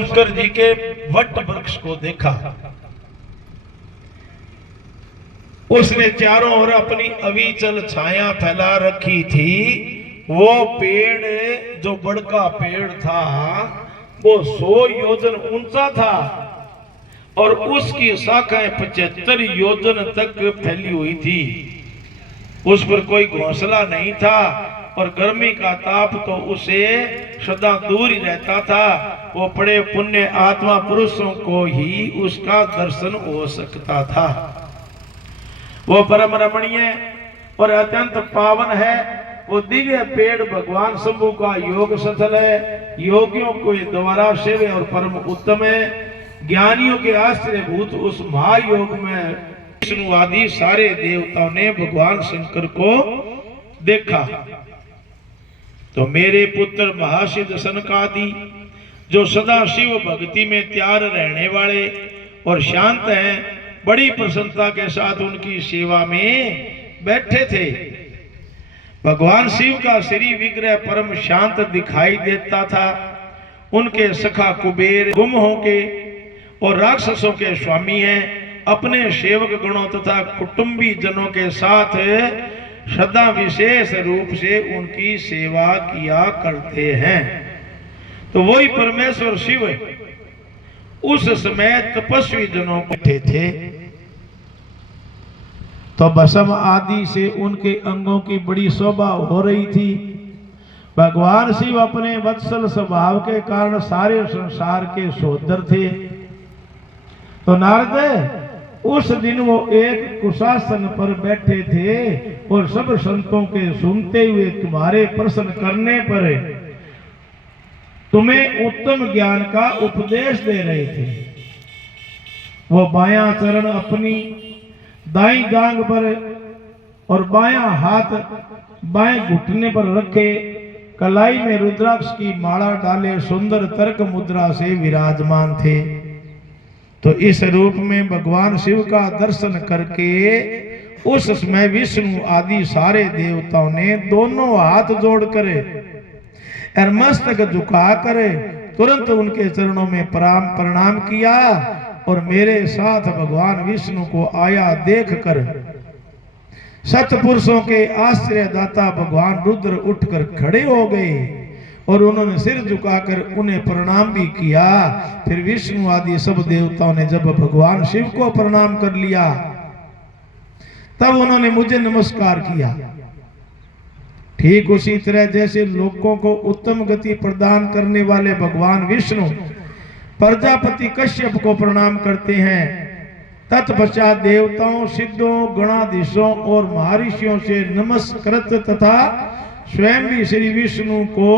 शंकर जी के वट वृक्ष को देखा। उसने चारों ओर अपनी अविचल छाया फैला रखी थी। वो पेड़ जो बड़का पेड़ था वो 100 योजन ऊंचा था और उसकी शाखाएं 75 योजन तक फैली हुई थी। उस पर कोई घोंसला नहीं था और गर्मी का ताप तो उसे सदा दूर ही रहता था। वो बड़े पुण्य आत्मा पुरुषों को ही उसका दर्शन हो सकता था। वो परम रमणीय और अत्यंत पावन है। वो दिव्य पेड़ भगवान शंभु का योग स्थल है। योगियों को द्वारा सेव्य और परम उत्तम है। ज्ञानियों के आश्चर्यभूत उस महायोग में विष्णु आदि सारे देवताओं ने भगवान शंकर को देखा। तो मेरे पुत्र महासिद्ध सनकादि जो सदा शिव भक्ति में त्यार रहने वाले और शांत हैं, बड़ी प्रसन्नता के साथ उनकी सेवा में बैठे थे। भगवान शिव का श्री विग्रह परम शांत दिखाई देता था। उनके सखा कुबेर गुम होके और राक्षसों के स्वामी हैं। अपने सेवक गणों तथा कुटुंबी जनों के साथ सदा विशेष रूप से उनकी सेवा किया करते हैं। तो वही परमेश्वर शिव उस समय तपस्वी जनों बैठे थे। तो भस्म आदि से उनके अंगों की बड़ी शोभा हो रही थी। भगवान शिव अपने वत्सल स्वभाव के कारण सारे संसार के सोदर थे। तो नारद उस दिन वो एक कुशासन पर बैठे थे और सब संतों के सुनते हुए तुम्हारे प्रश्न करने पर तुम्हें उत्तम ज्ञान का उपदेश दे रहे थे। वो बायां चरण अपनी दाई जांग पर और बायां हाथ बाएं घुटने पर रखे, कलाई में रुद्राक्ष की माला डाले सुंदर तर्क मुद्रा से विराजमान थे। तो इस रूप में भगवान शिव का दर्शन करके उस समय विष्णु आदि सारे देवताओं ने दोनों हाथ जोड़कर और मस्तक झुकाकर तुरंत उनके चरणों में प्रणाम किया और मेरे साथ भगवान विष्णु को आया देखकर सतपुरुषों के आश्रयदाता भगवान रुद्र उठकर खड़े हो गए और उन्होंने सिर झुकाकर उन्हें प्रणाम भी किया। फिर विष्णु आदि सब देवताओं ने जब भगवान शिव को प्रणाम कर लिया तब उन्होंने मुझे नमस्कार किया। ठीक उसी तरह जैसे लोगों को उत्तम गति प्रदान करने वाले भगवान विष्णु प्रजापति कश्यप को प्रणाम करते हैं, तत्पश्चात देवताओं, सिद्धों, गणाधीशों और महर्षियों से नमस्कृत तथा स्वयं भी श्री विष्णु को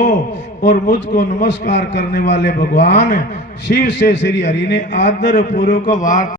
और मुझको नमस्कार करने वाले भगवान शिव से श्री हरि ने आदर पूर्वक वार्ता